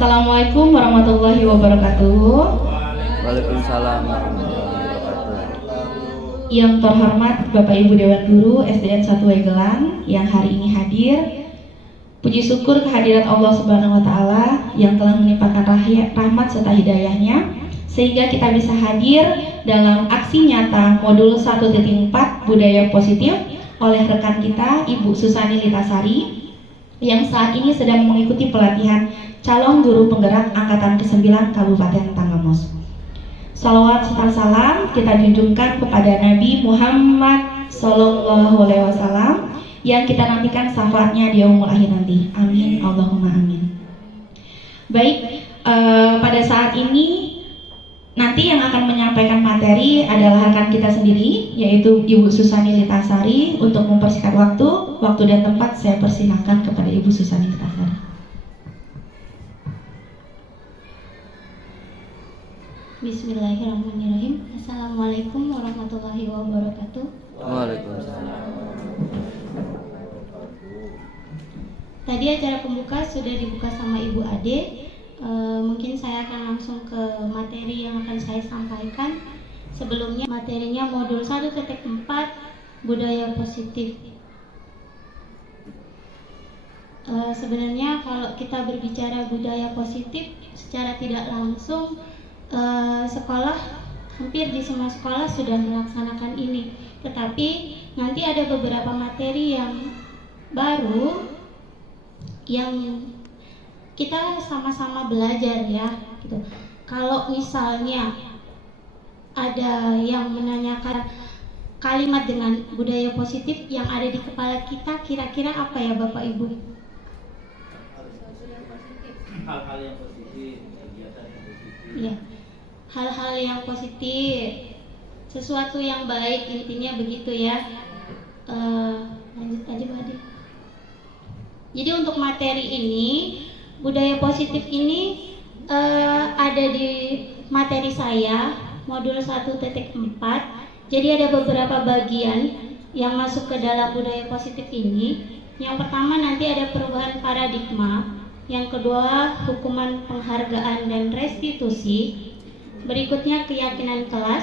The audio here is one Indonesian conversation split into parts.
Assalamualaikum warahmatullahi wabarakatuh. Waalaikumsalam warahmatullahi wabarakatuh. Yang terhormat Bapak Ibu Dewan Guru SDN 1 Wegelan yang hari ini hadir. Puji syukur kehadirat Allah Subhanahu wa taala yang telah menimpakan rahmat serta hidayahnya sehingga kita bisa hadir dalam aksi nyata modul 1.4 budaya positif oleh rekan kita Ibu Susani Litasari yang saat ini sedang mengikuti pelatihan calon guru penggerak angkatan ke-9 Kabupaten Tanggamus. Salawat serta salam kita junjungkan kepada Nabi Muhammad Sallallahu Alaihi Wasallam yang kita nantikan syafaatnya di yaumul akhir nanti. Amin, Allahumma amin. Baik, pada saat ini nanti yang akan menyampaikan materi adalah rekan kita sendiri, yaitu Ibu Susani Litasari. Untuk mempersingkat waktu dan tempat saya persilahkan kepada Ibu Susani Litasari. Bismillahirrahmanirrahim. Assalamualaikum warahmatullahi wabarakatuh. Waalaikumsalam. Tadi acara pembuka sudah dibuka sama Ibu Ade. Mungkin saya akan langsung ke materi yang akan saya sampaikan. Sebelumnya materinya modul 1.4 budaya positif. Sebenarnya kalau kita berbicara budaya positif secara tidak langsung sekolah, hampir di semua sekolah sudah melaksanakan ini. Tetapi nanti ada beberapa materi yang baru yang kita sama-sama belajar ya gitu. Kalau misalnya ada yang menanyakan kalimat dengan budaya positif yang ada di kepala kita, kira-kira apa ya Bapak Ibu? Hal-hal yang positif, kegiatan yang positif. Ya, hal-hal yang positif, sesuatu yang baik, intinya begitu ya. Lanjut aja Mbak Ade. Jadi untuk materi ini, budaya positif ini ada di materi saya modul 1.4. Jadi ada beberapa bagian yang masuk ke dalam budaya positif ini. Yang pertama nanti ada perubahan paradigma, yang kedua hukuman penghargaan dan restitusi, berikutnya keyakinan kelas,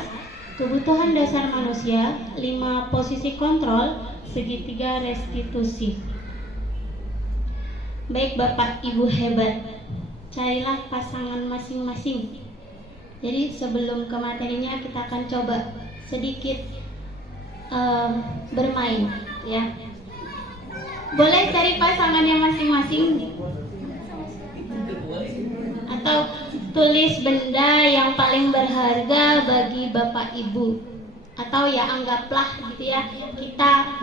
kebutuhan dasar manusia, 5 posisi kontrol, segitiga restitusi. Baik Bapak Ibu hebat, carilah pasangan masing-masing. Jadi sebelum ke materinya kita akan coba sedikit bermain ya. Boleh cari pasangannya masing-masing atau tulis benda yang paling berharga bagi Bapak Ibu, atau ya anggaplah gitu ya kita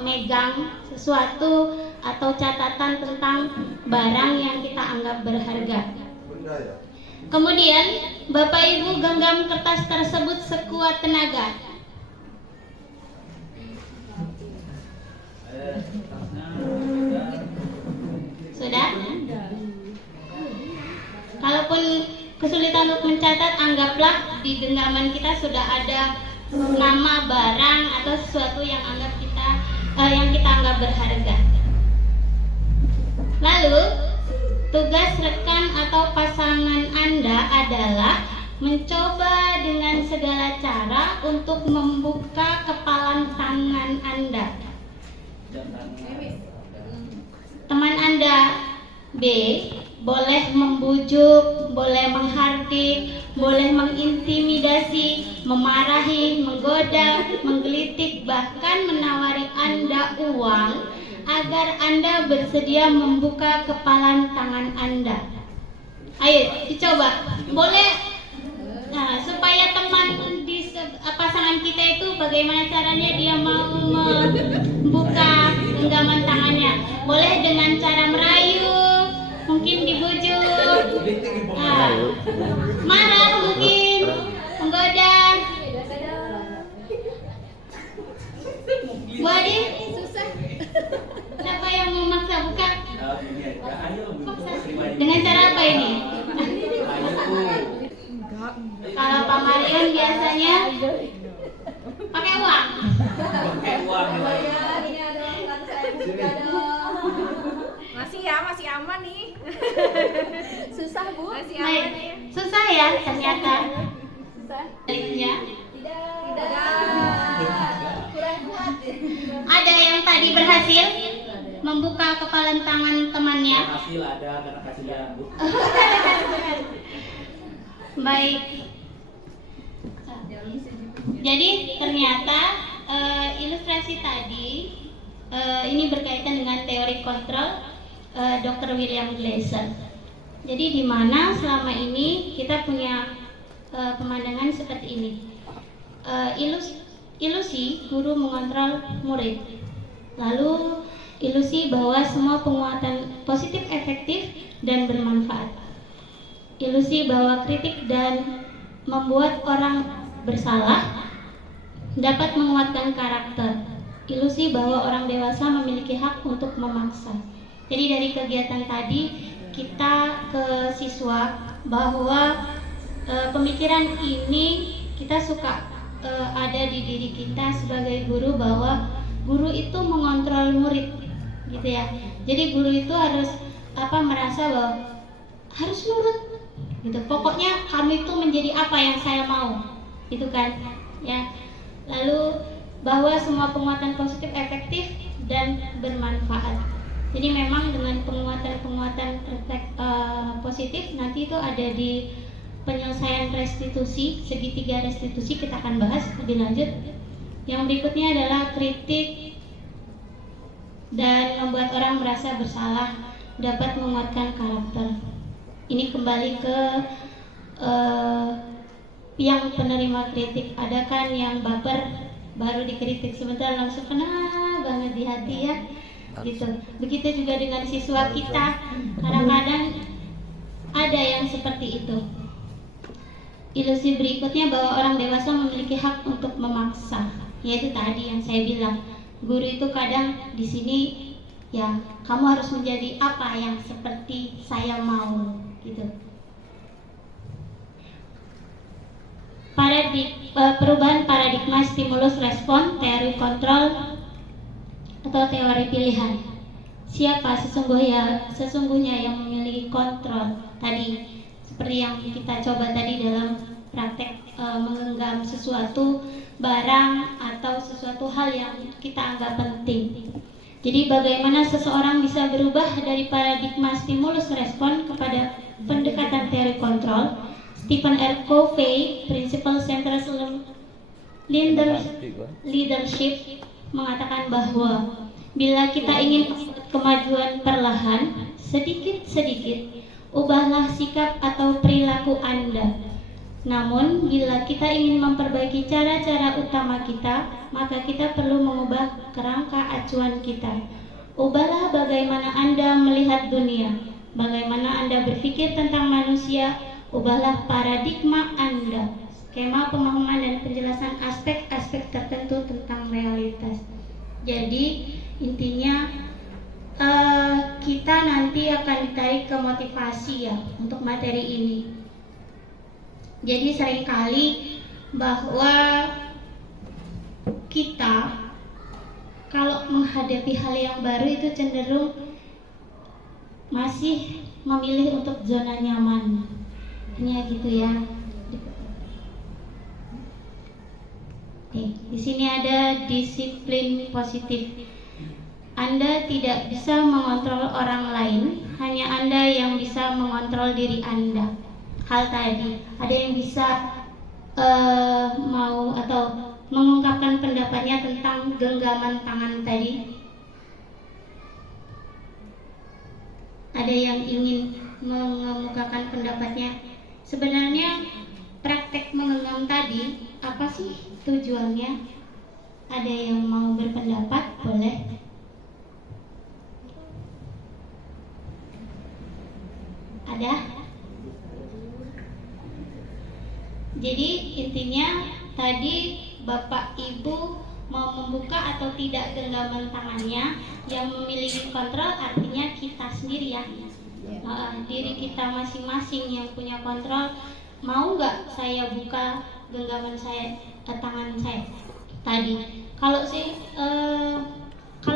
megang sesuatu atau catatan tentang barang yang kita anggap berharga. Kemudian Bapak Ibu genggam kertas tersebut sekuat tenaga. Sudah? Kalaupun kesulitan untuk mencatat, anggaplah di genggaman kita sudah ada nama barang atau sesuatu yang kita anggap berharga. Lalu tugas rekan atau pasangan Anda adalah mencoba dengan segala cara untuk membuka kepalan tangan Anda. Teman Anda B boleh membujuk, boleh menghardik, boleh mengintimidasi, memarahi, menggoda, menggelitik, bahkan menawari Anda uang agar Anda bersedia membuka kepalan tangan Anda. Ayo dicoba. Boleh. Nah, supaya teman di pasangan kita itu bagaimana caranya dia mau membuka genggaman tangannya. Boleh dengan cara merayu, mungkin dibujuk, marah mungkin, menggoda. Bu Ade, susah. Siapa yang memaksa buka? Dengan cara apa ini? Kalau Pak Marion biasanya pakai uang. Ini ada uang saya juga dong. Masih aman nih. Susah. Susah Bu? Masih Baik, aman ya? susah ya ternyata. Susah? Ya. Tidak. Kurang kuat. Ada yang tadi berhasil membuka kepalan tangan temannya. Hasil ada karena kasihan Bu. Baik. Jadi ternyata ilustrasi tadi ini berkaitan dengan teori kontrol Dr. William Glasser. Jadi di mana selama ini kita punya pemandangan seperti ini. Ilusi guru mengontrol murid. Lalu ilusi bahwa semua penguatan positif efektif dan bermanfaat. Ilusi bahwa kritik dan membuat orang bersalah dapat menguatkan karakter. Ilusi bahwa orang dewasa memiliki hak untuk memaksa. Jadi dari kegiatan tadi kita ke siswa bahwa pemikiran ini kita suka ada di diri kita sebagai guru, bahwa guru itu mengontrol murid, gitu ya. Jadi guru itu harus merasa bahwa harus nurut, gitu. Pokoknya kamu itu menjadi apa yang saya mau, gitu kan, ya. Lalu bahwa semua penguatan positif efektif dan bermanfaat. Jadi memang dengan penguatan positif nanti itu ada di penyelesaian restitusi, segitiga restitusi kita akan bahas lebih lanjut. Yang berikutnya adalah kritik dan membuat orang merasa bersalah dapat menguatkan karakter. Ini kembali ke yang penerima kritik. Ada kan yang baper, baru dikritik sebentar langsung kena banget di hati ya, gitu. Begitu juga dengan siswa kita, kadang-kadang ada yang seperti itu. Ilusi berikutnya bahwa orang dewasa memiliki hak untuk memaksa, yaitu tadi yang saya bilang, guru itu kadang di sini ya kamu harus menjadi apa yang seperti saya mau, gitu. Perubahan paradigma stimulus respon, teori kontrol atau teori pilihan. Siapa sesungguhnya yang memiliki kontrol tadi, seperti yang kita coba tadi dalam praktek menggenggam sesuatu barang atau sesuatu hal yang kita anggap penting. Jadi bagaimana seseorang bisa berubah dari paradigma stimulus respon kepada pendekatan teori kontrol. Stephen R. Covey, Principal Centers Leadership, mengatakan bahwa bila kita ingin kemajuan perlahan, sedikit-sedikit, ubahlah sikap atau perilaku Anda. Namun, bila kita ingin memperbaiki cara-cara utama kita, maka kita perlu mengubah kerangka acuan kita. Ubahlah bagaimana Anda melihat dunia, bagaimana Anda berpikir tentang manusia. Ubahlah paradigma Anda, skema pemahaman dan penjelasan aspek-aspek tertentu tentang realitas. Jadi intinya kita nanti akan ditarik ke motivasi ya untuk materi ini. Jadi seringkali bahwa kita kalau menghadapi hal yang baru itu cenderung masih memilih untuk zona nyaman. Ya gitu ya. Di sini ada disiplin positif. Anda tidak bisa mengontrol orang lain, hanya Anda yang bisa mengontrol diri Anda. Hal tadi, ada yang bisa mau atau mengungkapkan pendapatnya tentang genggaman tangan tadi? Ada yang ingin mengemukakan pendapatnya? Sebenarnya praktek menggenggam tadi apa sih tujuannya? Ada yang mau berpendapat? Boleh. Ada? Jadi intinya tadi Bapak Ibu mau membuka atau tidak genggaman tangannya, yang memiliki kontrol artinya kita sendiri ya. Diri kita masing-masing yang punya kontrol. Mau nggak saya buka genggaman saya, tangan saya tadi? Kalau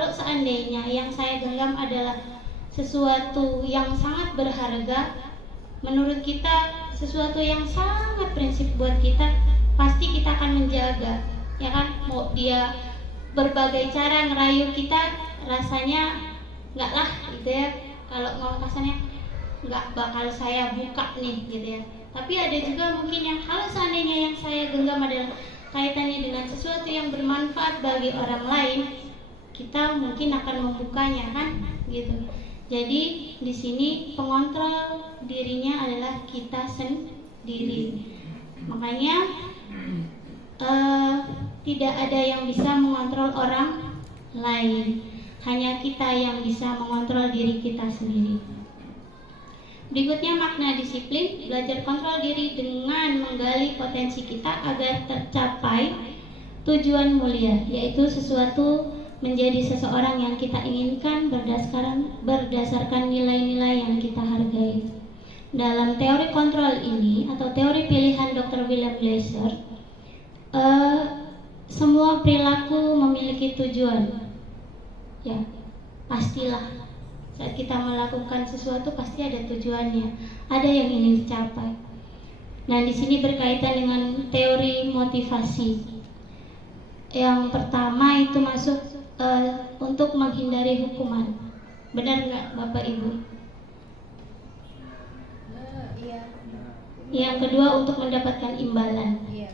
seandainya yang saya genggam adalah sesuatu yang sangat berharga, menurut kita sesuatu yang sangat prinsip buat kita, pasti kita akan menjaga, ya kan? Mau dia berbagai cara ngerayu kita, rasanya nggak lah gitu ya, kalau ngomong kasarnya nggak bakal saya buka nih gitu ya. Tapi ada juga mungkin yang kalau seandainya yang saya genggam adalah kaitannya dengan sesuatu yang bermanfaat bagi orang lain, kita mungkin akan membukanya kan gitu. Jadi di sini pengontrol dirinya adalah kita sendiri. Makanya tidak ada yang bisa mengontrol orang lain, hanya kita yang bisa mengontrol diri kita sendiri. Berikutnya makna disiplin, belajar kontrol diri dengan menggali potensi kita agar tercapai tujuan mulia, yaitu sesuatu menjadi seseorang yang kita inginkan berdasarkan nilai-nilai yang kita hargai. Dalam teori kontrol ini atau teori pilihan Dr. William Glasser, semua perilaku memiliki tujuan. Ya, pastilah saat kita melakukan sesuatu pasti ada tujuannya, ada yang ingin dicapai. Nah, di sini berkaitan dengan teori motivasi. Yang pertama itu masuk untuk menghindari hukuman. Benar nggak Bapak Ibu? Iya. Yang kedua untuk mendapatkan imbalan. Iya.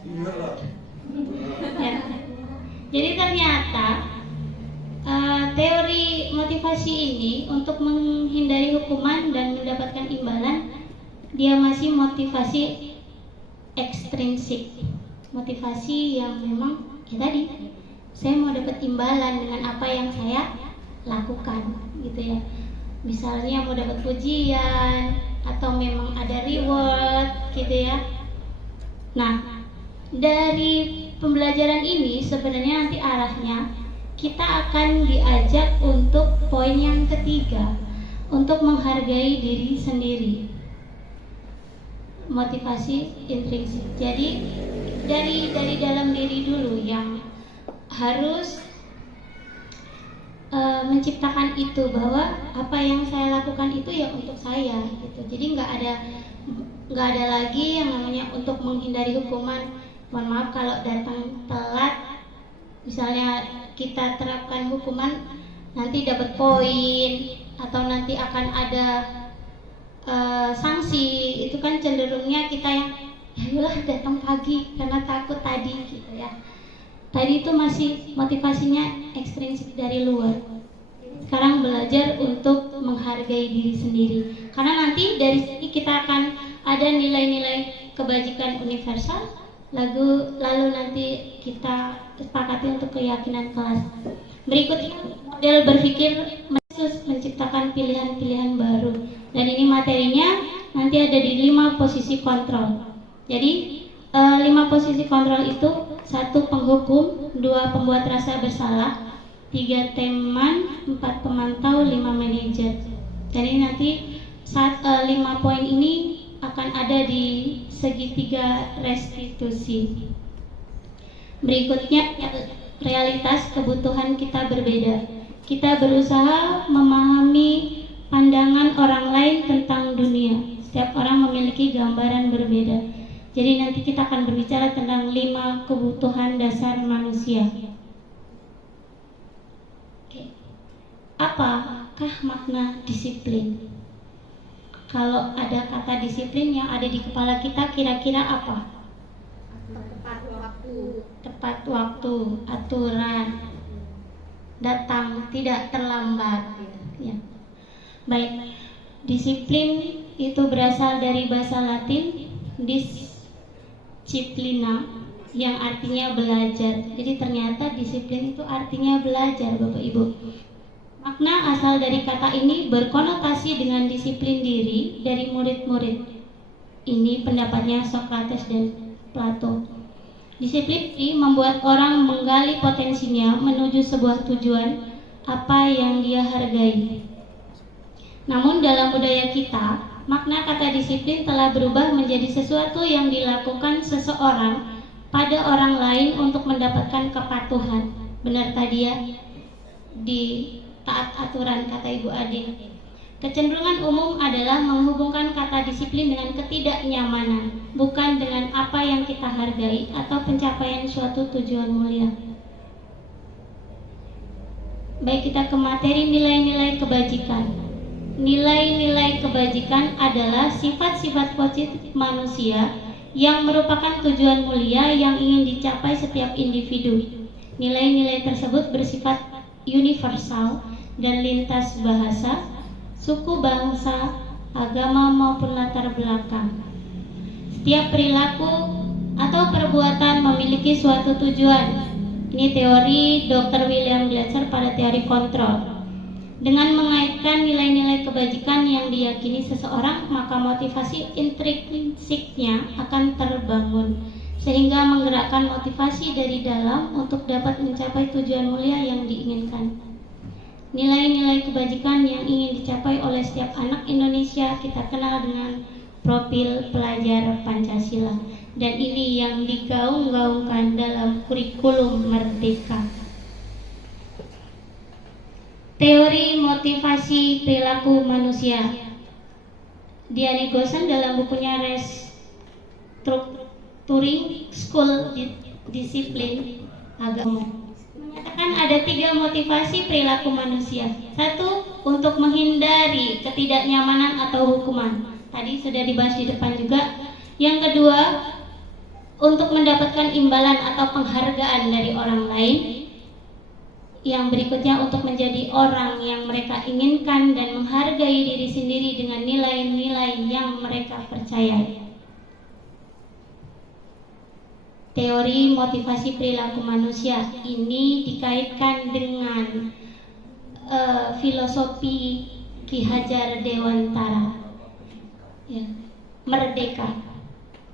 Ya. Jadi ternyata teori motivasi ini untuk menghindari hukuman dan mendapatkan imbalan, dia masih motivasi ekstrinsik, motivasi yang memang ya tadi, saya mau dapat imbalan dengan apa yang saya lakukan gitu ya. Misalnya mau dapat pujian atau memang ada reward gitu ya. Nah, dari pembelajaran ini sebenarnya nanti arahnya kita akan diajak untuk poin yang ketiga, untuk menghargai diri sendiri. Motivasi intrinsik. Jadi dari dalam diri dulu yang harus menciptakan itu, bahwa apa yang saya lakukan itu ya untuk saya gitu. Jadi nggak ada lagi yang namanya untuk menghindari hukuman. Mohon maaf kalau datang telat, misalnya kita terapkan hukuman, nanti dapat poin atau nanti akan ada sanksi. Itu kan cenderungnya kita yang yalah datang pagi karena takut tadi gitu ya. Tadi itu masih motivasinya ekstrinsik dari luar. Sekarang belajar untuk menghargai diri sendiri, karena nanti dari sini kita akan ada nilai-nilai kebajikan universal, lalu nanti kita sepakati untuk keyakinan kelas. Berikutnya model berpikir menciptakan pilihan-pilihan baru, dan ini materinya nanti ada di 5 posisi kontrol. Jadi 5 posisi kontrol itu: 1 penghukum, 2 pembuat rasa bersalah, 3 teman, 4 pemantau, 5 manajer. Jadi nanti 5 poin ini akan ada di segitiga restitusi. Berikutnya realitas kebutuhan kita berbeda. Kita berusaha memahami pandangan orang lain tentang dunia. Setiap orang memiliki gambaran berbeda. Jadi nanti kita akan berbicara tentang 5 kebutuhan dasar manusia. Oke. Apakah makna disiplin? Kalau ada kata disiplin yang ada di kepala kita, kira-kira apa? Tepat waktu, aturan, datang tidak terlambat. Ya. Baik, disiplin itu berasal dari bahasa Latin disciplina, yang artinya belajar. Jadi ternyata disiplin itu artinya belajar, Bapak Ibu. Makna asal dari kata ini berkonotasi dengan disiplin diri dari murid-murid. Ini pendapatnya Socrates dan Plato. Disiplin ini membuat orang menggali potensinya menuju sebuah tujuan apa yang dia hargai. Namun dalam budaya kita, makna kata disiplin telah berubah menjadi sesuatu yang dilakukan seseorang pada orang lain untuk mendapatkan kepatuhan. Benar tadi ya, di taat aturan kata Ibu Ade. Kecenderungan umum adalah menghubungkan kata disiplin dengan ketidaknyamanan, bukan dengan apa yang kita hargai atau pencapaian suatu tujuan mulia. Baik, kita ke materi nilai-nilai kebajikan. Nilai-nilai kebajikan adalah sifat-sifat positif manusia yang merupakan tujuan mulia yang ingin dicapai setiap individu. Nilai-nilai tersebut bersifat universal dan lintas bahasa, suku, bangsa, agama maupun latar belakang. Setiap perilaku atau perbuatan memiliki suatu tujuan. Ini teori Dr. William Glasser pada teori kontrol. Dengan mengaitkan nilai-nilai kebajikan yang diyakini seseorang, maka motivasi intrinsiknya akan terbangun, sehingga menggerakkan motivasi dari dalam untuk dapat mencapai tujuan mulia yang diinginkan. Nilai-nilai kebajikan yang ingin dicapai oleh setiap anak Indonesia kita kenal dengan profil pelajar Pancasila, dan ini yang digaung-gaungkan dalam kurikulum Merdeka. Teori motivasi perilaku manusia. Diane Gosen dalam bukunya Restructuring School Discipline Agama menyatakan ada 3 motivasi perilaku manusia. 1, untuk menghindari ketidaknyamanan atau hukuman. Tadi sudah dibahas di depan juga. Yang kedua, untuk mendapatkan imbalan atau penghargaan dari orang lain. Yang berikutnya, untuk menjadi orang yang mereka inginkan dan menghargai diri sendiri dengan nilai-nilai yang mereka percayai. Teori motivasi perilaku manusia ini dikaitkan dengan filosofi Ki Hajar Dewantara, ya, Merdeka.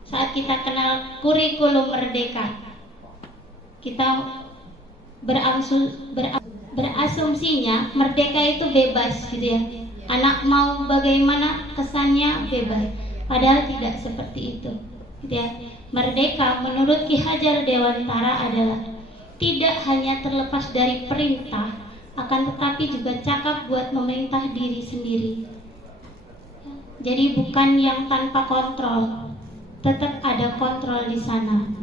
Saat kita kenal kurikulum Merdeka, kita berasumsinya merdeka itu bebas, gitu ya. Anak mau bagaimana kesannya bebas, padahal tidak seperti itu, gitu ya. Merdeka menurut Ki Hajar Dewantara adalah tidak hanya terlepas dari perintah, akan tetapi juga cakap buat memerintah diri sendiri. Jadi bukan yang tanpa kontrol, tetap ada kontrol di sana.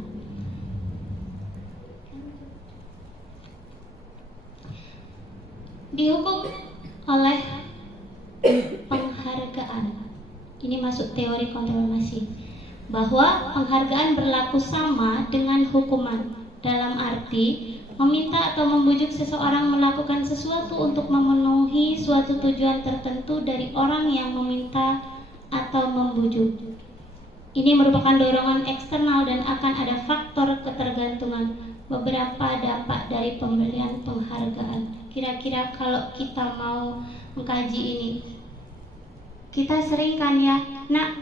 Dihukum oleh penghargaan. Ini masuk teori kontrol masih. Bahwa penghargaan berlaku sama dengan hukuman, dalam arti meminta atau membujuk seseorang melakukan sesuatu untuk memenuhi suatu tujuan tertentu dari orang yang meminta atau membujuk. Ini merupakan dorongan eksternal dan akan ada faktor ketergantungan. Beberapa dampak dari pemberian penghargaan. Kira-kira kalau kita mau mengkaji ini, kita sering kan ya, nak,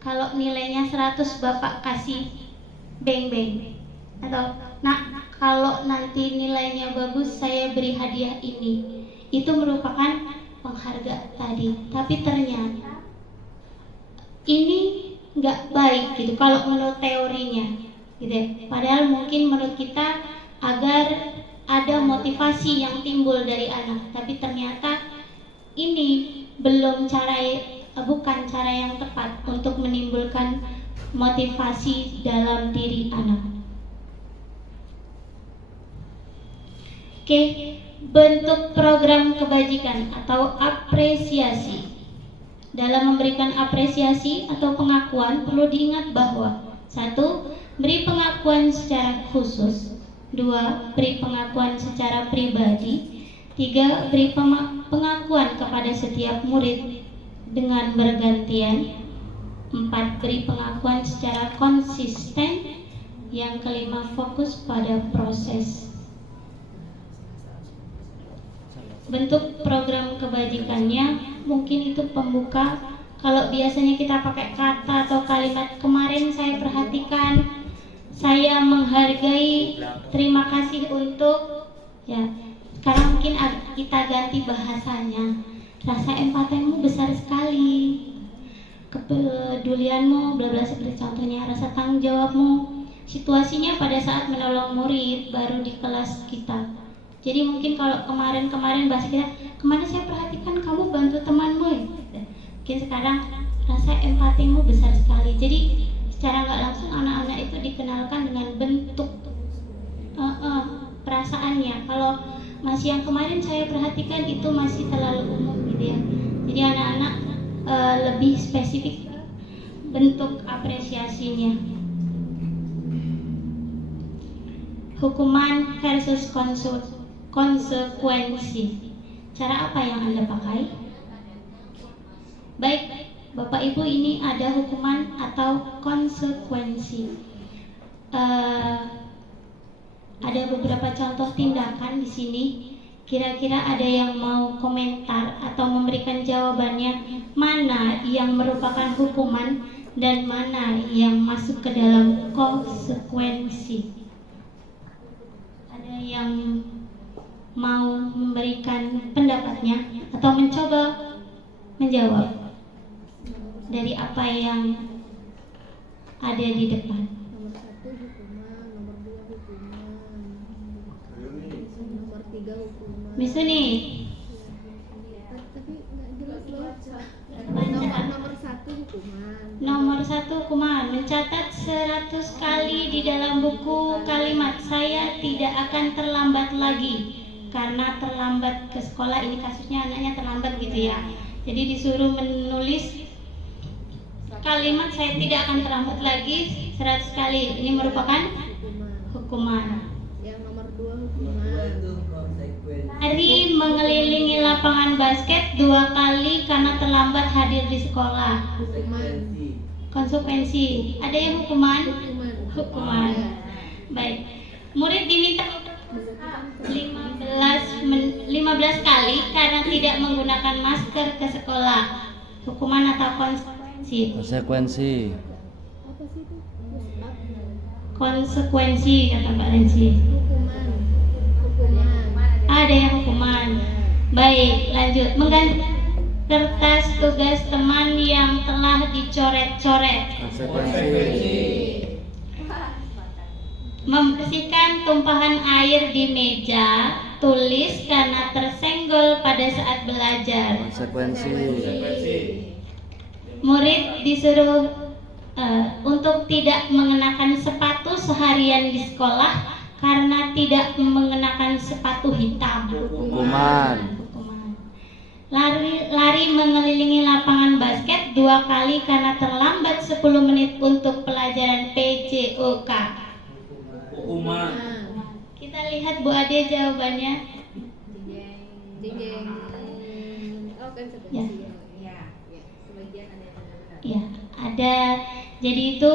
kalau nilainya 100 Bapak kasih beng-beng. Atau, nak, kalau nanti nilainya bagus saya beri hadiah ini. Itu merupakan penghargaan tadi. Tapi ternyata ini nggak baik gitu kalau menurut teorinya, gitu ya. Padahal mungkin menurut kita agar ada motivasi yang timbul dari anak. Tapi ternyata ini bukan cara yang tepat untuk menimbulkan motivasi dalam diri anak. Oke, bentuk program kebajikan atau apresiasi. Dalam memberikan apresiasi atau pengakuan perlu diingat bahwa 1. Beri pengakuan secara khusus. 2. Beri pengakuan secara pribadi. 3. Beri pengakuan kepada setiap murid dengan bergantian. 4. Beri pengakuan secara konsisten. Yang kelima, fokus pada proses. Bentuk program kebajikannya mungkin itu pembuka. Kalau biasanya kita pakai kata atau kalimat, kemarin saya perhatikan, saya menghargai, terima kasih untuk, ya. Sekarang mungkin kita ganti bahasanya. Rasa empatimu besar sekali, kepedulianmu, bla bla, seperti contohnya rasa tanggung jawabmu. Situasinya pada saat menolong murid baru di kelas kita. Jadi mungkin kalau kemarin bahasa kita, kemarin saya perhatikan kamu bantu temanmu. Mungkin sekarang rasa empatimu besar sekali. Jadi secara nggak langsung anak-anak itu dikenalkan dengan bentuk perasaannya. Kalau masih yang kemarin saya perhatikan itu masih terlalu umum gitu ya. Jadi anak-anak lebih spesifik bentuk apresiasinya. Hukuman versus konsekuensi. Cara apa yang Anda pakai? Baik, Bapak Ibu, ini ada hukuman atau konsekuensi. Ada beberapa contoh tindakan di sini. Kira-kira ada yang mau komentar atau memberikan jawabannya, mana yang merupakan hukuman dan mana yang masuk ke dalam konsekuensi? Ada yang mau memberikan pendapatnya atau mencoba menjawab dari apa yang ada di depan? Nomor 1 hukuman, nomor 2 hukuman, nomor 3 hukuman. Misuni, Tapi nggak jelas loh. baca. Nomor 1 hukuman. Nomor 1 hukuman, mencatat 100 kali di dalam buku kalimat saya tidak akan terlambat lagi. Karena terlambat ke sekolah, ini kasusnya anaknya terlambat gitu ya. Jadi disuruh menulis kalimat saya tidak akan terlambat lagi 100 kali. Ini merupakan hukuman. Yang nomor 2 hukuman. Hari mengelilingi lapangan basket 2 kali karena terlambat hadir di sekolah. Konsekuensi. Ada yang hukuman? Hukuman. Baik. Murid diminta 15 kali karena tidak menggunakan masker ke sekolah. Hukuman atau konsekuensi? Konsekuensi. Apa sih itu? Konsekuensi kata Mbak Rensi. Hukuman. Ada yang hukuman. Baik, lanjut. Mengganti kertas tugas teman yang telah dicoret-coret. Konsekuensi. Membersihkan tumpahan air di meja tulis karena tersenggol pada saat belajar. Konsekuensi. Murid disuruh untuk tidak mengenakan sepatu seharian di sekolah karena tidak mengenakan sepatu hitam. Hukuman. Lari mengelilingi lapangan basket 2 kali karena terlambat 10 menit untuk pelajaran PJOK. Hukuman. Kita lihat Bu Ade jawabannya. Jeng. Oh, konsekuensi. Ya. Ya, sebagian ada yang benar-benar. Ya, ada. Jadi itu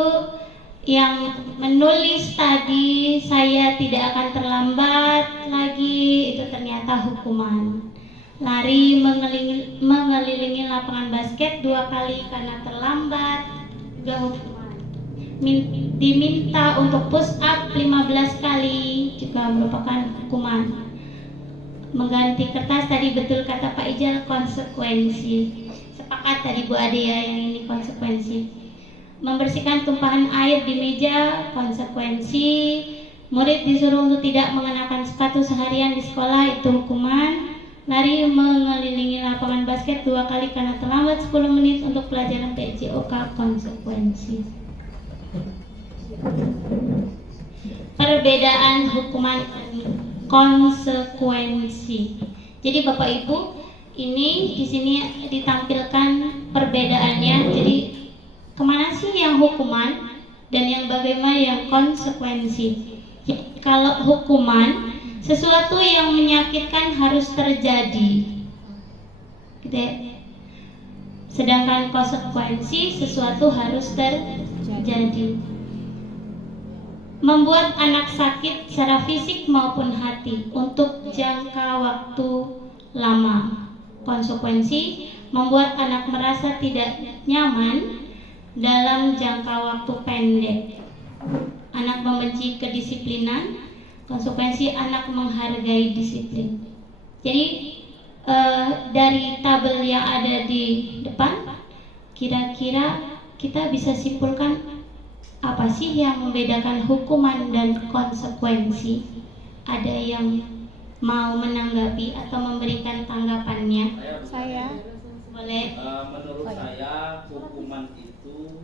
yang menulis tadi saya tidak akan terlambat lagi, itu ternyata hukuman. Lari mengelilingi lapangan basket 2 kali karena terlambat, juga hukuman. Diminta untuk push up 15 kali juga merupakan hukuman. Mengganti kertas tadi betul kata Pak Ijal, konsekuensi. Sepakat tadi Bu Ade ya, yang ini konsekuensi. Membersihkan tumpahan air di meja, konsekuensi. Murid disuruh untuk tidak mengenakan sepatu seharian di sekolah, itu hukuman. Lari mengelilingi lapangan basket 2 kali karena terlambat 10 menit untuk pelajaran PJOK, konsekuensi. Perbedaan hukuman konsekuensi. Jadi Bapak Ibu, ini di sini ditampilkan perbedaannya. Jadi kemana sih yang hukuman dan yang bagaimana yang konsekuensi? Kalau hukuman, sesuatu yang menyakitkan harus terjadi, gitu ya. Sedangkan konsekuensi, sesuatu harus terjadi. Membuat anak sakit secara fisik maupun hati untuk jangka waktu lama. Konsekuensi, membuat anak merasa tidak nyaman dalam jangka waktu pendek. Anak membenci kedisiplinan. Konsekuensi, anak menghargai disiplin. Jadi dari tabel yang ada di depan, kira-kira kita bisa simpulkan apa sih yang membedakan hukuman dan konsekuensi? Ada yang mau menanggapi atau memberikan tanggapannya? Saya. Boleh. Menurut saya hukuman itu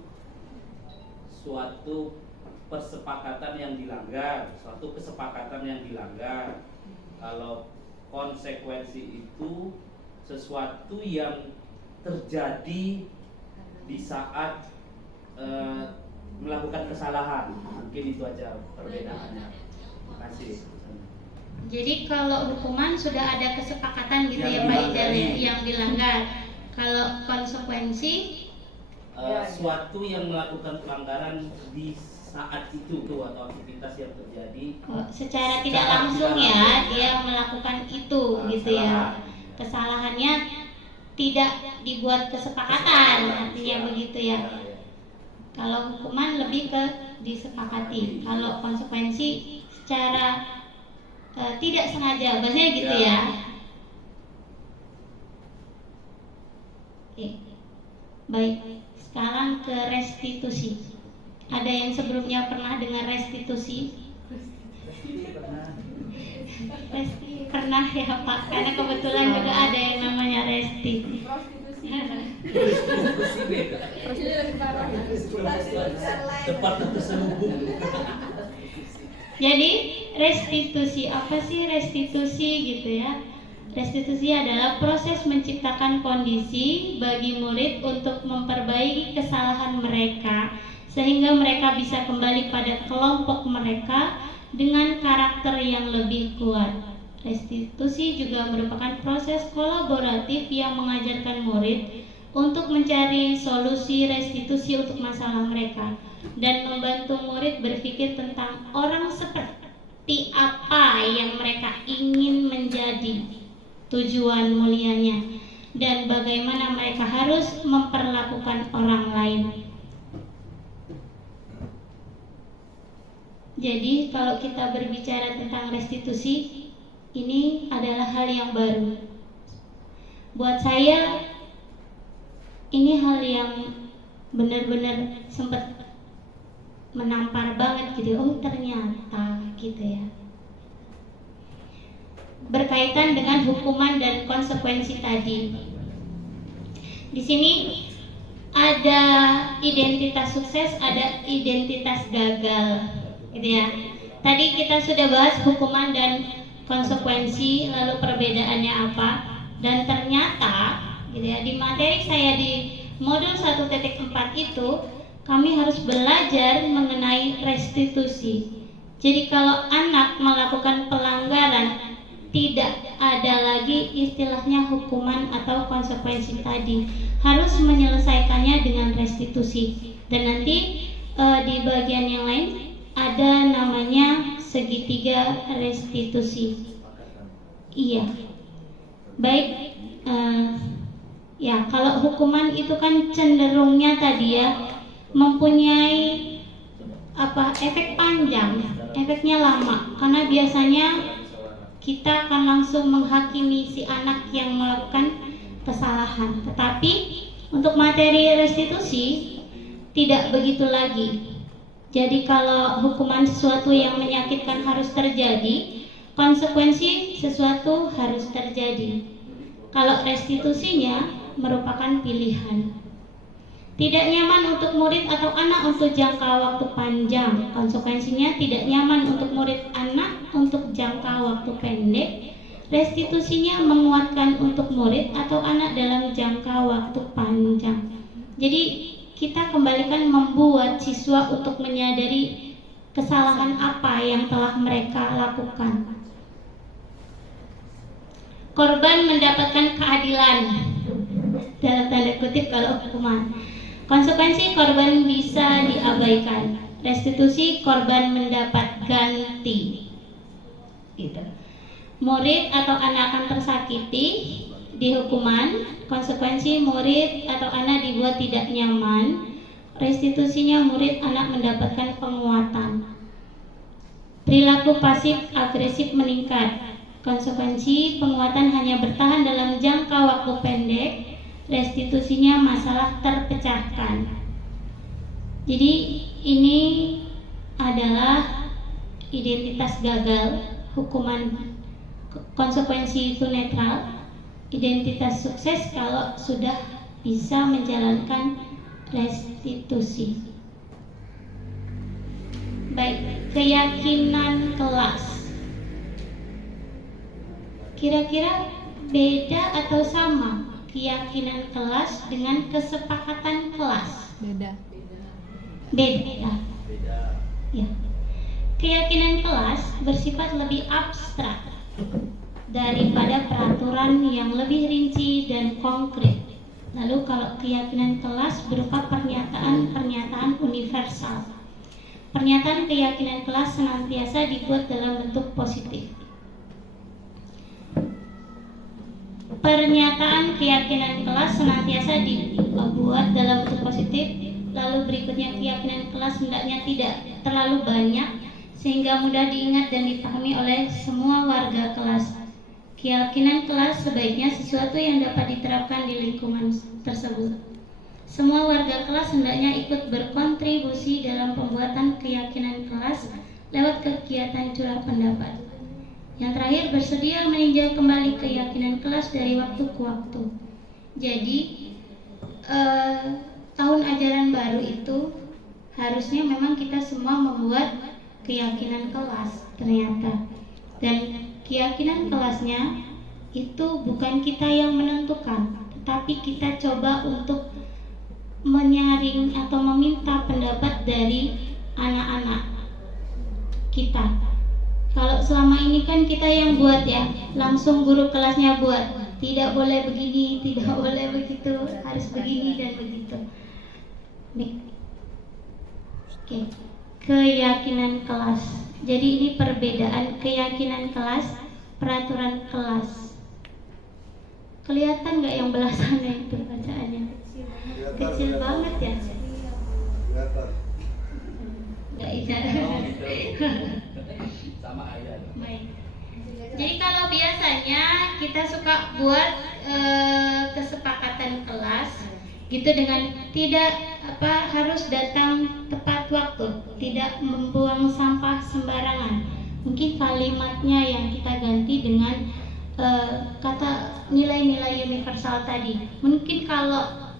suatu kesepakatan yang dilanggar. Kalau konsekuensi itu sesuatu yang terjadi di saat melakukan kesalahan. Mungkin itu aja perbedaannya. Terima kasih. Jadi kalau hukuman sudah ada kesepakatan gitu ya Yang Pak dilanggar. Ijal, yang dilanggar. Kalau konsekuensi Suatu yang melakukan pelanggaran di saat itu atau aktivitas yang terjadi secara tidak Secara langsung tidak ya langsung. dia melakukan itu gitu ya. Kesalahannya tidak dibuat kesepakatan, artinya begitu ya. Kalau hukuman lebih ke disepakati. Kalau konsekuensi secara tidak sengaja, bahasanya gitu ya. Oke. Baik, sekarang ke restitusi. Ada yang sebelumnya pernah dengar restitusi? Pernah ya Pak, karena kebetulan juga ada yang namanya resti. cepat terselubung. Jadi restitusi, apa sih restitusi gitu ya? Restitusi adalah proses menciptakan kondisi bagi murid untuk memperbaiki kesalahan mereka sehingga mereka bisa kembali pada kelompok mereka dengan karakter yang lebih kuat. Restitusi juga merupakan proses kolaboratif yang mengajarkan murid untuk mencari solusi restitusi untuk masalah mereka dan membantu murid berpikir tentang orang seperti apa yang mereka ingin menjadi, tujuan mulianya, dan bagaimana mereka harus memperlakukan orang lain. Jadi kalau kita berbicara tentang restitusi, ini adalah hal yang baru. Buat saya, ini hal yang benar-benar sempat menampar banget gitu. Oh ternyata gitu ya. Berkaitan dengan hukuman dan konsekuensi tadi. Di sini ada identitas sukses, ada identitas gagal, gitu ya. Tadi kita sudah bahas hukuman dan konsekuensi, lalu perbedaannya apa, dan ternyata, gitu ya, di materi saya di modul 1.4 itu kami harus belajar mengenai restitusi. Jadi kalau anak melakukan pelanggaran, tidak ada lagi istilahnya hukuman atau konsekuensi tadi, harus menyelesaikannya dengan restitusi. Dan nanti di bagian yang lain ada namanya segitiga restitusi. Iya. Baik. Ya, kalau hukuman itu kan cenderungnya tadi ya mempunyai efek panjang, efeknya lama, karena biasanya kita akan langsung menghakimi si anak yang melakukan kesalahan. Tetapi untuk materi restitusi tidak begitu lagi. Jadi kalau hukuman sesuatu yang menyakitkan harus terjadi, konsekuensi sesuatu harus terjadi. Kalau restitusinya merupakan pilihan. Tidak nyaman untuk murid atau anak untuk jangka waktu panjang, konsekuensinya tidak nyaman untuk murid anak untuk jangka waktu pendek. Restitusinya menguatkan untuk murid atau anak dalam jangka waktu panjang. Jadi kita kembalikan membuat siswa untuk menyadari kesalahan apa yang telah mereka lakukan. Korban mendapatkan keadilan dalam tanda kutip kalau hukuman. Konsekuensi korban bisa diabaikan. Restitusi korban mendapat ganti. Gitu. Murid atau anak akan tersakiti di hukuman. Konsekuensi murid atau anak dibuat tidak nyaman. Restitusinya murid anak mendapatkan penguatan. Perilaku pasif agresif meningkat. Konsekuensi penguatan hanya bertahan dalam jangka waktu pendek. Restitusinya masalah terpecahkan. Jadi ini adalah identitas gagal, hukuman konsekuensi itu netral. Identitas sukses kalau sudah bisa menjalankan restitusi. Baik, keyakinan kelas. Kira-kira beda atau sama keyakinan kelas dengan kesepakatan kelas? Beda. Beda. Ya. Keyakinan kelas bersifat lebih abstrak daripada peraturan yang lebih rinci dan konkret. Lalu kalau keyakinan kelas berupa pernyataan-pernyataan universal. Pernyataan keyakinan kelas senantiasa dibuat dalam bentuk positif. Pernyataan keyakinan kelas senantiasa dibuat dalam bentuk positif. Lalu berikutnya, keyakinan kelas hendaknya tidak terlalu banyak sehingga mudah diingat dan dipahami oleh semua warga kelas. Keyakinan kelas sebaiknya sesuatu yang dapat diterapkan di lingkungan tersebut. Semua warga kelas hendaknya ikut berkontribusi dalam pembuatan keyakinan kelas lewat kegiatan curah pendapat. Yang terakhir, bersedia meninjau kembali keyakinan kelas dari waktu ke waktu. Jadi, tahun ajaran baru itu harusnya memang kita semua membuat keyakinan kelas ternyata. Dan keyakinan kelasnya itu bukan kita yang menentukan, tetapi kita coba untuk menyaring atau meminta pendapat dari anak-anak kita. Kalau selama ini kan kita yang buat ya, langsung guru kelasnya buat, tidak boleh begini, tidak boleh begitu, harus begini dan begitu. Oke. Keyakinan kelas. Jadi ini perbedaan keyakinan kelas, peraturan kelas. Kelihatan nggak yang belah sana itu bacaannya? Kecil banget ya. Nggak iya. Sama aja. Baik. Jadi kalau biasanya kita suka buat kesepakatan kelas gitu dengan tidak harus datang tepat waktu, tidak membuang sampah sembarangan. Mungkin kalimatnya yang kita ganti dengan kata nilai-nilai universal tadi. Mungkin kalau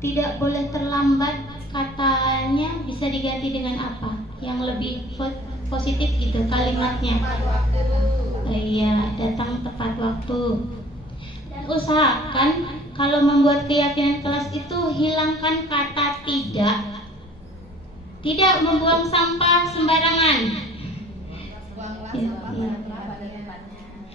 tidak boleh terlambat, katanya bisa diganti dengan apa yang lebih positif gitu kalimatnya. Iya, datang tepat waktu. Dan usahakan kalau membuat keyakinan kelas itu hilangkan kata tidak membuang sampah sembarangan.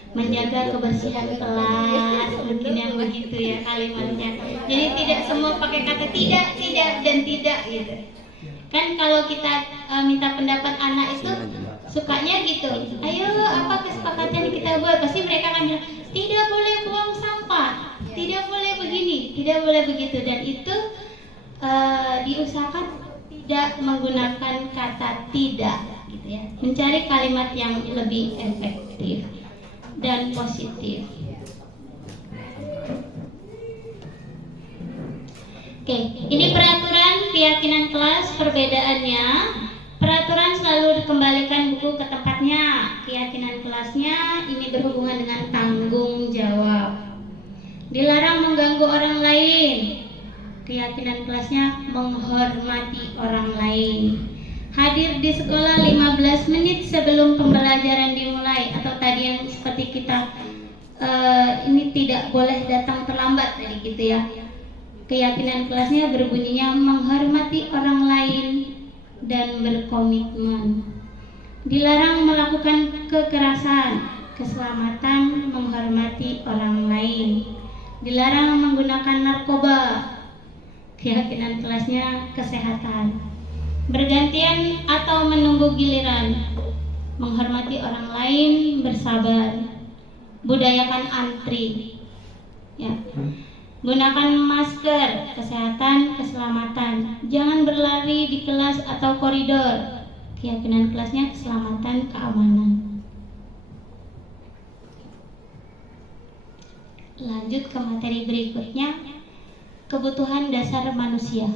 Menjaga kebersihan kelas, mungkin yang begitu ya kalimatnya. Jadi tidak semua pakai kata tidak dan tidak gitu. Kan kalau kita minta pendapat anak itu sukanya gitu. Ayo apa kesepakatan kita buat? Pasti mereka akan bilang tidak boleh buang sampah, tidak boleh begini, tidak boleh begitu. Dan itu diusahakan tidak menggunakan kata tidak gitu ya. Mencari kalimat yang lebih efektif dan positif. Oke, ini peraturan keyakinan kelas. Perbedaannya, peraturan selalu dikembalikan buku ke tempatnya. Keyakinan kelasnya ini berhubungan dengan tanggung jawab. Dilarang mengganggu orang lain. Keyakinan kelasnya menghormati orang lain. Hadir di sekolah 15 menit sebelum pembelajaran dimulai, atau tadi yang seperti kita ini tidak boleh datang terlambat tadi gitu ya. Keyakinan kelasnya berbunyinya menghormati orang lain dan berkomitmen. Dilarang melakukan kekerasan, keselamatan, menghormati orang lain. Dilarang menggunakan narkoba. Keyakinan kelasnya kesehatan. Bergantian atau menunggu giliran, menghormati orang lain, bersabar, budayakan antri, ya. Gunakan masker, kesehatan, keselamatan. Jangan berlari di kelas atau koridor. Keyakinan kelasnya keselamatan, keamanan. Lanjut ke materi berikutnya, kebutuhan dasar manusia.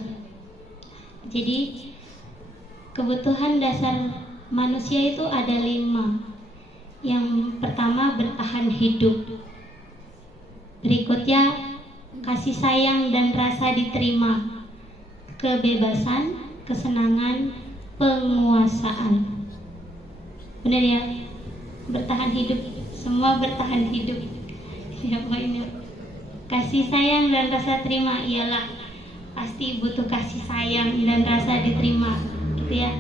Jadi kebutuhan dasar manusia itu ada 5. Yang pertama, bertahan hidup. Berikutnya, kasih sayang dan rasa diterima. Kebebasan, kesenangan, penguasaan. Benar ya? Bertahan hidup, semua bertahan hidup. Siapa ini? Kasih sayang dan rasa terima, iyalah pasti butuh kasih sayang dan rasa diterima, gitu ya.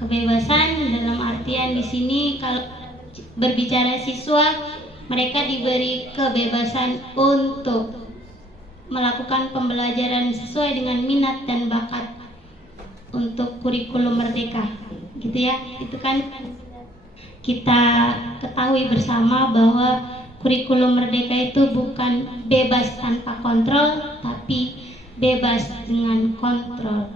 Kebebasan dalam artian di sini kalau berbicara siswa, mereka diberi kebebasan untuk melakukan pembelajaran sesuai dengan minat dan bakat untuk kurikulum merdeka, gitu ya. Itu kan kita ketahui bersama bahwa kurikulum merdeka itu bukan bebas tanpa kontrol, tapi bebas dengan kontrol.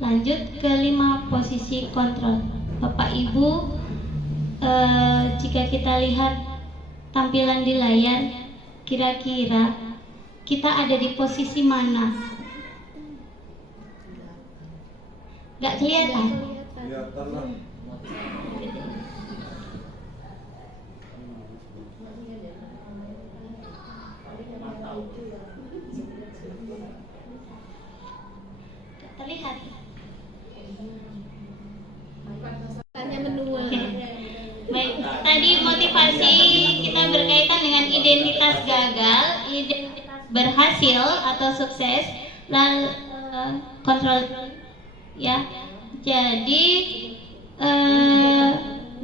Lanjut ke 5 posisi kontrol. Bapak Ibu, jika kita lihat tampilan di layar, kira-kira kita ada di posisi mana? Gak kelihatan? Terlihat. Tanya menua. Oke. Baik, tadi motivasi kita berkaitan dengan identitas gagal, identitas berhasil atau sukses, lalu kontrol, ya. Jadi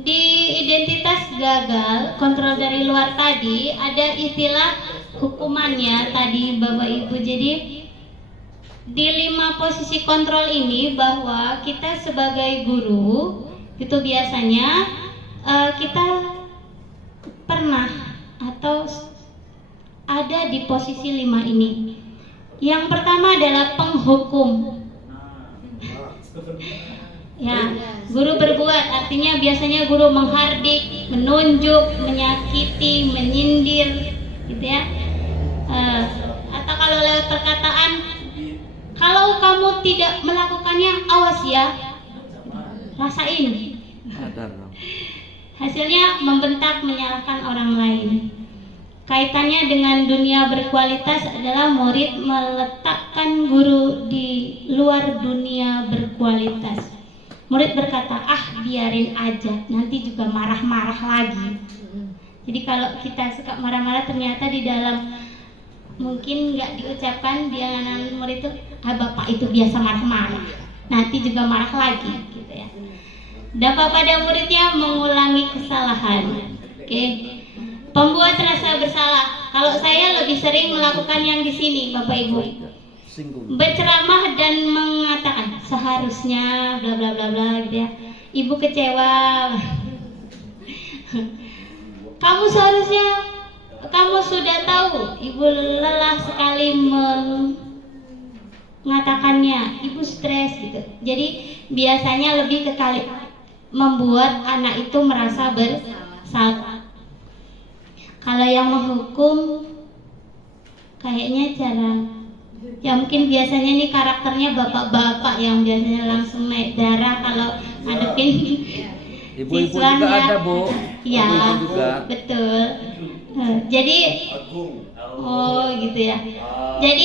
di identitas gagal, kontrol dari luar tadi ada istilah hukumannya tadi Bapak Ibu. Jadi di 5 posisi kontrol ini bahwa kita sebagai guru itu biasanya kita pernah atau ada di posisi 5 ini. Yang pertama adalah penghukum. Ya, guru berbuat artinya biasanya guru menghardik, menunjuk, menyakiti, menyindir, gitu ya. Atau kalau lewat perkataan, kalau kamu tidak melakukannya, awas ya, rasain. Hasilnya membentak, menyalahkan orang lain. Kaitannya dengan dunia berkualitas adalah murid meletakkan guru di luar dunia berkualitas. Murid berkata, biarin aja, nanti juga marah-marah lagi. Jadi kalau kita suka marah-marah, ternyata di dalam mungkin nggak diucapkan di anak murid itu, bapak itu biasa marah-marah, nanti juga marah lagi, gitu ya. Dampak pada muridnya mengulangi kesalahan. Oke. Pembuat rasa bersalah. Kalau saya lebih sering melakukan yang di sini, Bapak Ibu. Berceramah dan mengatakan seharusnya bla bla bla bla, gitu ya. Ibu kecewa. Kamu seharusnya, kamu sudah tahu. Ibu lelah sekali mengatakannya. Ibu stres, gitu. Jadi biasanya lebih ke kali membuat anak itu merasa bersalah. Kalau yang menghukum kayaknya ya mungkin biasanya nih karakternya bapak-bapak yang biasanya langsung naik darah kalau ngadepin Ibu-ibu siswanya. juga ada, Bu. Iya, Ibu-ibu juga. betul. Jadi gitu ya. Jadi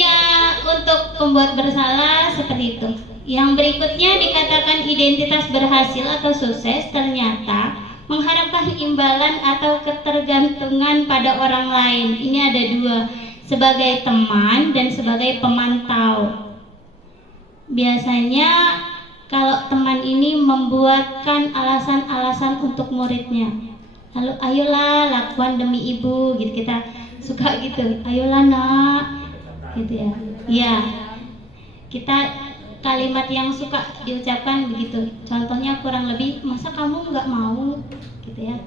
untuk pembuat bersalah seperti itu. Yang berikutnya dikatakan identitas berhasil atau sukses ternyata mengharapkan imbalan atau ketergantungan pada orang lain. Ini ada 2, sebagai teman dan sebagai pemantau. Biasanya kalau teman ini membuatkan alasan-alasan untuk muridnya. Lalu ayolah lakukan demi ibu, gitu, kita suka gitu. Ayolah nak, gitu ya. Iya. Kita kalimat yang suka diucapkan begitu. Contohnya kurang lebih, masa kamu nggak mau, gitu ya.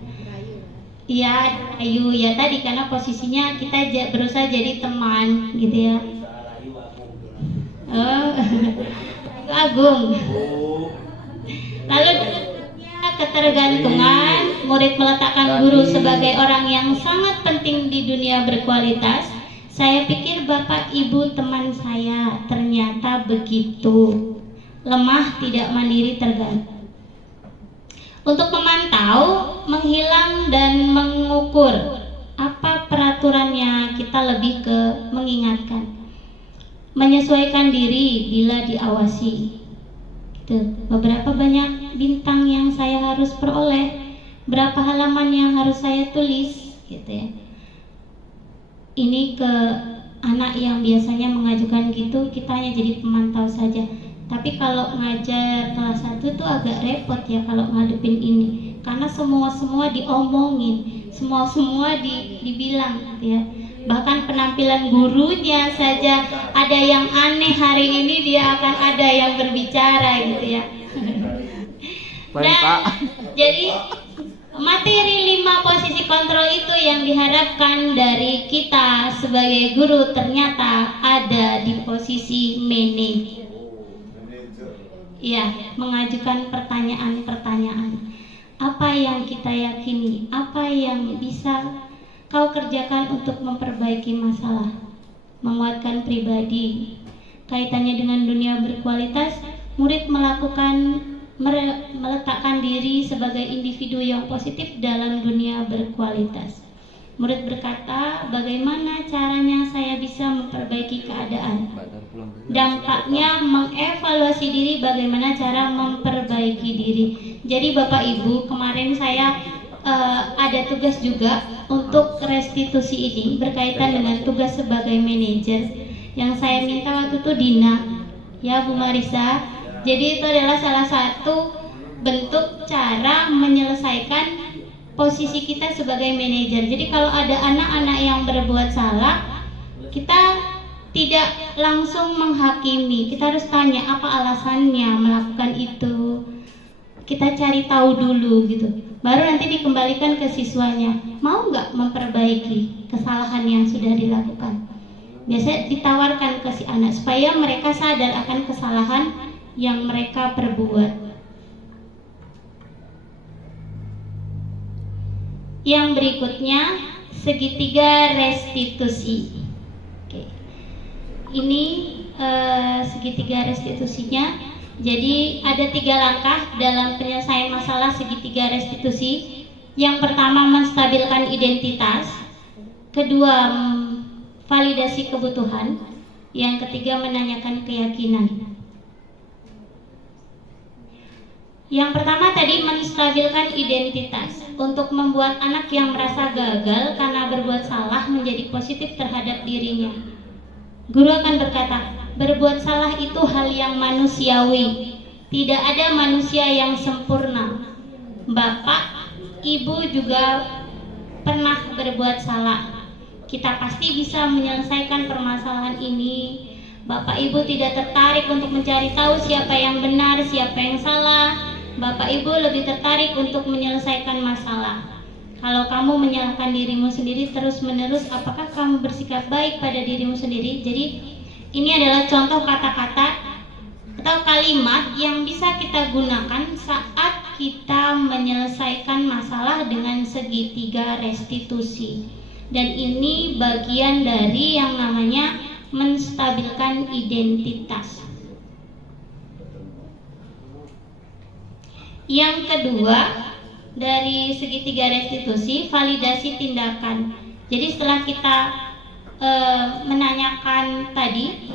Iya, ayu ya tadi karena posisinya kita berusaha jadi teman, gitu ya. Agung. Lalu ketergantungan, murid meletakkan guru sebagai orang yang sangat penting di dunia berkualitas. Saya pikir bapak ibu teman saya ternyata begitu lemah, tidak mandiri, tergantung. untuk memantau, menghilang dan mengukur. Apa peraturannya? Kita lebih ke mengingatkan, menyesuaikan diri bila diawasi. Beberapa banyak bintang yang saya harus peroleh, berapa halaman yang harus saya tulis, gitu ya. Ini ke anak yang biasanya mengajukan gitu, kita hanya jadi pemantau saja. Tapi kalau ngajar kelas 1 tuh agak repot ya kalau ngadepin ini, karena semua diomongin, semua dibilang, gitu ya. Bahkan penampilan gurunya saja ada yang aneh, hari ini dia akan ada yang berbicara, gitu ya. Nah, jadi materi 5 posisi kontrol itu yang diharapkan dari kita sebagai guru ternyata ada di posisi manajer. Ya, mengajukan pertanyaan-pertanyaan. Apa yang kita yakini? Apa yang bisa kau kerjakan untuk memperbaiki masalah, menguatkan pribadi? Kaitannya dengan dunia berkualitas, murid meletakkan diri sebagai individu yang positif dalam dunia berkualitas. Murid berkata, bagaimana caranya saya bisa memperbaiki keadaan? Dampaknya mengevaluasi diri, bagaimana cara memperbaiki diri. Jadi Bapak Ibu, kemarin saya ada tugas juga untuk restitusi ini berkaitan dengan tugas sebagai manajer. Yang saya minta waktu itu Dina, ya Bu Marisa. Jadi itu adalah salah satu bentuk cara menyelesaikan posisi kita sebagai manajer. Jadi kalau ada anak-anak yang berbuat salah, kita tidak langsung menghakimi. Kita harus tanya apa alasannya melakukan itu. Kita cari tahu dulu gitu. Baru nanti dikembalikan ke siswanya. Mau nggak memperbaiki kesalahan yang sudah dilakukan? Biasanya ditawarkan ke si anak supaya mereka sadar akan kesalahan yang mereka perbuat. Yang berikutnya, segitiga restitusi. Oke. Ini segitiga restitusinya. Jadi ada 3 langkah dalam penyelesaian masalah segitiga restitusi. Yang pertama, menstabilkan identitas. Kedua, validasi kebutuhan. Yang ketiga, menanyakan keyakinan. Yang pertama tadi, menstabilkan identitas. Untuk membuat anak yang merasa gagal karena berbuat salah menjadi positif terhadap dirinya. Guru akan berkata, berbuat salah itu hal yang manusiawi. Tidak ada manusia yang sempurna. Bapak, Ibu juga pernah berbuat salah. Kita pasti bisa menyelesaikan permasalahan ini. Bapak Ibu tidak tertarik untuk mencari tahu siapa yang benar, siapa yang salah. Bapak Ibu lebih tertarik untuk menyelesaikan masalah. Kalau kamu menyalahkan dirimu sendiri terus-menerus, apakah kamu bersikap baik pada dirimu sendiri? Jadi ini adalah contoh kata-kata atau kalimat yang bisa kita gunakan saat kita menyelesaikan masalah dengan segitiga restitusi. Dan ini bagian dari yang namanya menstabilkan identitas. Yang kedua, dari segitiga restitusi, validasi tindakan. Jadi setelah kita menanyakan tadi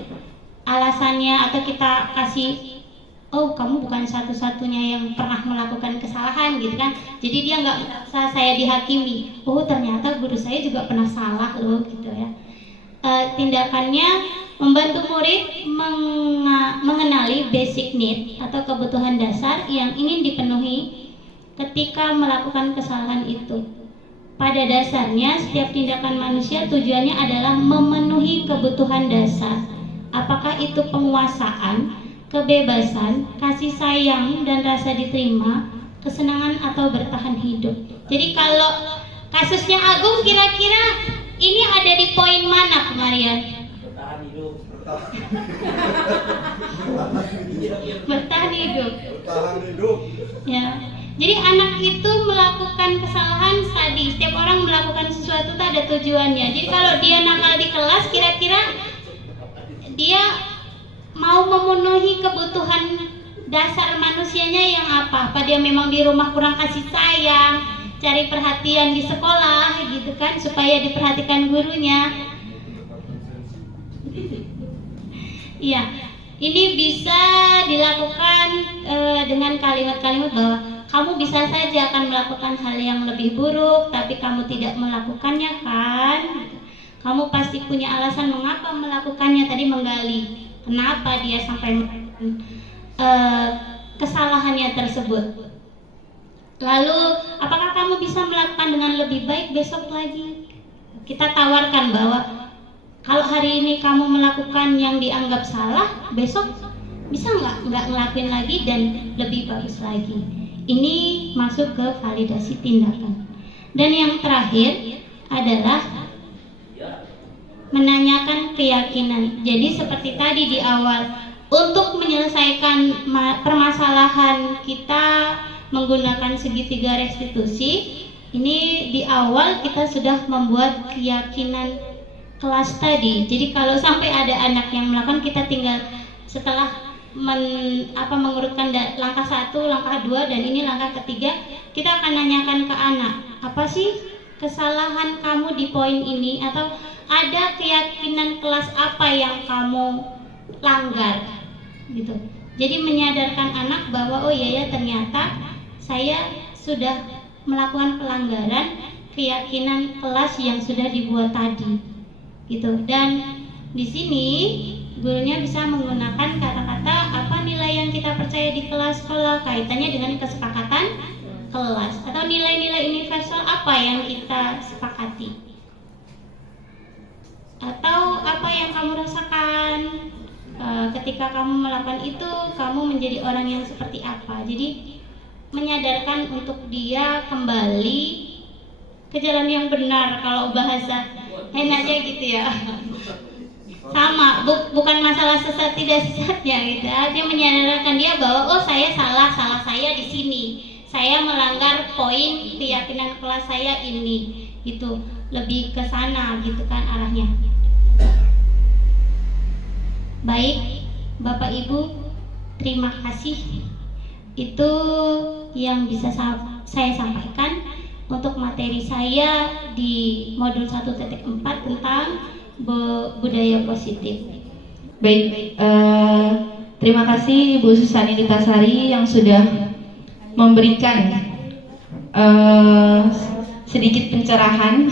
alasannya, atau kita kasih, oh kamu bukan satu-satunya yang pernah melakukan kesalahan gitu kan. Jadi dia nggak merasa saya dihakimi. Oh ternyata guru saya juga pernah salah loh gitu ya. Tindakannya membantu murid mengenali basic need atau kebutuhan dasar yang ingin dipenuhi ketika melakukan kesalahan itu. Pada dasarnya setiap tindakan manusia tujuannya adalah memenuhi kebutuhan dasar. Apakah itu penguasaan, kebebasan, kasih sayang dan rasa diterima, kesenangan atau bertahan hidup. Jadi kalau kasusnya Agung, kira-kira ini ada di poin mana kemarin? Bertahan hidup. Bertahan hidup. Ya. Jadi anak itu melakukan kesalahan tadi. Setiap orang melakukan sesuatu itu ada tujuannya. Jadi kalau dia nakal di kelas, kira-kira dia mau memenuhi kebutuhan dasar manusianya yang apa? Apa dia memang di rumah kurang kasih sayang, cari perhatian di sekolah gitu kan, supaya diperhatikan gurunya. Iya, ini bisa dilakukan dengan kalimat-kalimat bahwa kamu bisa saja akan melakukan hal yang lebih buruk, tapi kamu tidak melakukannya kan? Kamu pasti punya alasan mengapa melakukannya. Tadi menggali kenapa dia sampai melakukan kesalahannya tersebut. Lalu, apakah kamu bisa melakukan dengan lebih baik besok lagi? Kita tawarkan bahwa kalau hari ini kamu melakukan yang dianggap salah, besok bisa nggak ngelakuin lagi dan lebih bagus lagi. Ini masuk ke validasi tindakan. Dan yang terakhir adalah menanyakan keyakinan. Jadi seperti tadi di awal, untuk menyelesaikan permasalahan kita menggunakan segitiga restitusi, ini di awal kita sudah membuat keyakinan kelas tadi. Jadi kalau sampai ada anak yang melakukan, kita tinggal setelah mengurutkan langkah 1, langkah 2, dan ini langkah ketiga, kita akan nanyakan ke anak, apa sih kesalahan kamu di poin ini, atau ada keyakinan kelas apa yang kamu langgar gitu. Jadi menyadarkan anak bahwa oh iya ya, ternyata saya sudah melakukan pelanggaran keyakinan kelas yang sudah dibuat tadi gitu. Dan di sini gurunya bisa menggunakan kata-kata apa nilai yang kita percaya di kelas, kalau kaitannya dengan kesepakatan kelas, atau nilai-nilai universal apa yang kita sepakati, atau apa yang kamu rasakan ketika kamu melakukan itu, kamu menjadi orang yang seperti apa. Jadi menyadarkan untuk dia kembali ke jalan yang benar, kalau bahasa enaknya gitu ya. Sama, bukan masalah sesat tidak sesatnya gitu. Dia menyadarkan dia bahwa oh saya salah saya di sini. Saya melanggar poin keyakinan kelas saya ini. Gitu. Lebih ke sana gitu kan arahnya. Baik, Bapak Ibu, terima kasih. Itu yang bisa saya sampaikan untuk materi saya di modul 1.4 tentang budaya positif. Baik, terima kasih Ibu Susani Nitasari yang sudah memberikan sedikit pencerahan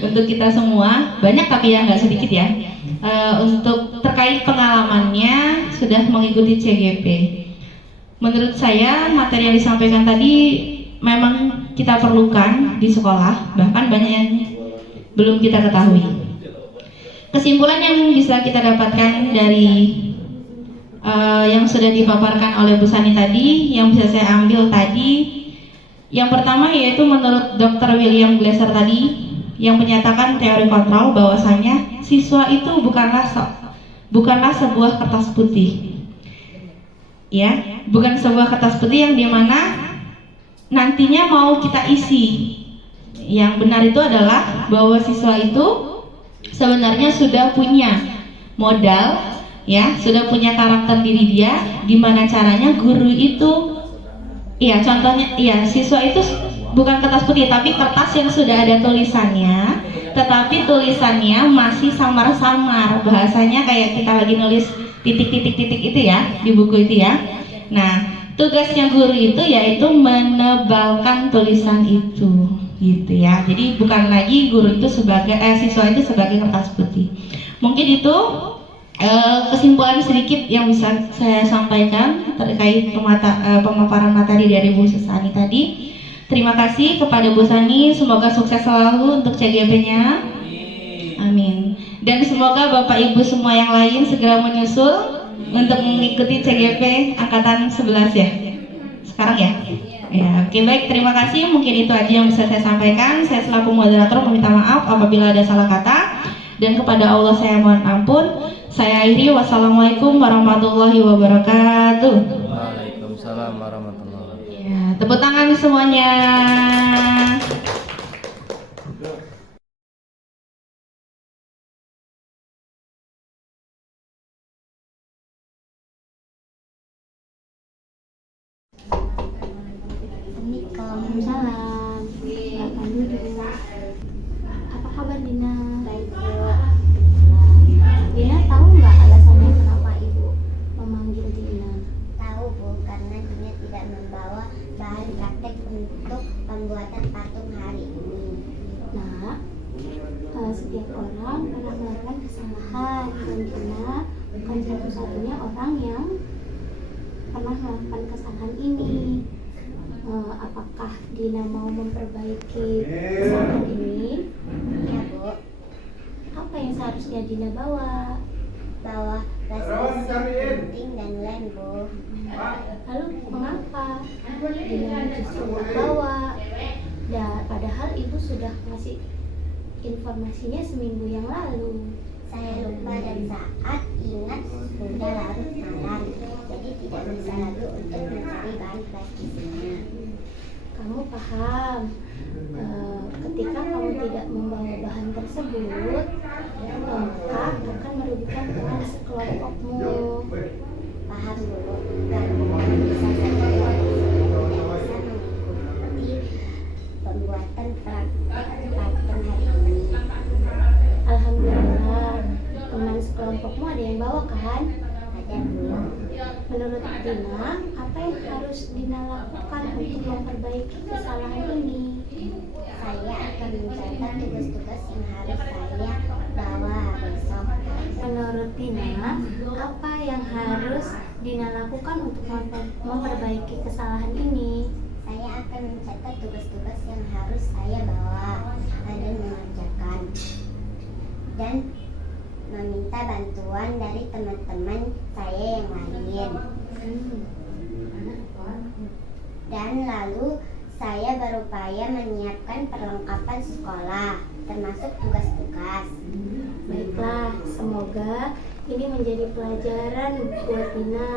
untuk kita semua. Banyak tapi ya nggak sedikit ya. Untuk terkait pengalamannya sudah mengikuti CGP. Menurut saya materi yang disampaikan tadi memang kita perlukan di sekolah, bahkan banyak yang belum kita ketahui. Kesimpulan yang bisa kita dapatkan dari yang sudah dipaparkan oleh Bu Sani tadi, yang bisa saya ambil tadi, yang pertama yaitu menurut Dr. William Glasser tadi, yang menyatakan teori kontrol bahwasanya siswa itu bukanlah sebuah kertas putih, ya, bukan sebuah kertas putih yang dimana nantinya mau kita isi. Yang benar itu adalah bahwa siswa itu sebenarnya sudah punya modal, ya, sudah punya karakter diri dia. Gimana caranya guru itu, ya, contohnya, ya, siswa itu bukan kertas putih tapi kertas yang sudah ada tulisannya, tetapi tulisannya masih samar-samar. Bahasanya kayak kita lagi nulis titik-titik-titik itu ya di buku itu ya. Nah, tugasnya guru itu yaitu menebalkan tulisan itu, gitu ya. Jadi bukan lagi guru itu sebagai siswa itu sebagai kertas putih. Mungkin itu kesimpulan sedikit yang bisa saya sampaikan terkait pemaparan materi dari Bu Susani tadi. Terima kasih kepada Bu Sani, semoga sukses selalu untuk CGP-nya. Amin. Dan semoga Bapak Ibu semua yang lain segera menyusul untuk mengikuti CGP angkatan 11 ya. Sekarang ya. Ya, oke, baik, terima kasih. Mungkin itu aja yang bisa saya sampaikan. Saya selaku moderator meminta maaf apabila ada salah kata, dan kepada Allah saya mohon ampun. Saya akhiri, wassalamualaikum warahmatullahi wabarakatuh. Waalaikumsalam warahmatullahi wabarakatuh. Ya, tepuk tangan semuanya. Dina. Baik, Bu. Dina tahu nggak alasannya kenapa Ibu memanggil Dina? Tahu, Bu, karena Dina tidak membawa bahan praktek untuk pembuatan patung hari ini. Nah, setiap orang pernah melakukan kesalahan dan Dina bukan satu-satunya orang yang pernah melakukan kesalahan ini. Apakah Dina mau memperbaiki kesalahan ini? Ya, Bu. Apa yang seharusnya Dina bawa? Bawa prestasi penting dan lem, Bu. Lalu mengapa Dina justru nggak bawa? Padahal Ibu sudah ngasih informasinya seminggu yang lalu. Saya lupa dan saat ingat sudah larut malam, jadi tidak bisa lagi untuk mencari bahan plastisnya. Kamu paham? Ketika kamu tidak membawa bahan tersebut, maka akan merugikan teman sekelompokmu. Paham, Bu. Karena bisa saja tidak bisa mengikuti pembuatan praktek patung hari ini. Alhamdulillah, teman sekelompokmu ada yang bawa kan? Ada, Bu. Menurut Dina, apa yang harus Dina lakukan untuk memperbaiki kesalahan ini? Saya akan mencatat tugas-tugas yang harus saya bawa besok. Menurut Dina, apa yang harus Dina lakukan untuk memperbaiki kesalahan ini? Saya akan mencatat tugas-tugas yang harus saya bawa dan mengerjakan, dan meminta bantuan dari teman-teman saya yang lain. Dan lalu saya berupaya menyiapkan perlengkapan sekolah, termasuk tugas-tugas. Baiklah, semoga ini menjadi pelajaran buat Dina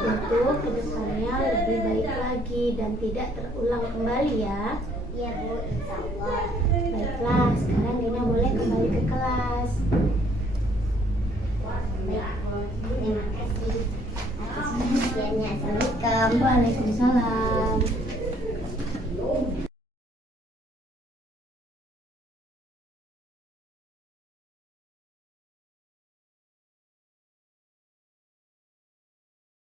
untuk kedepannya lebih baik lagi dan tidak terulang kembali ya. Iya, Bu, insya Allah. Baiklah, sekarang Dina boleh kembali ke kelas. Baik, Bu. Terima kasih atas perhatiannya. Assalamualaikum. Waalaikumsalam.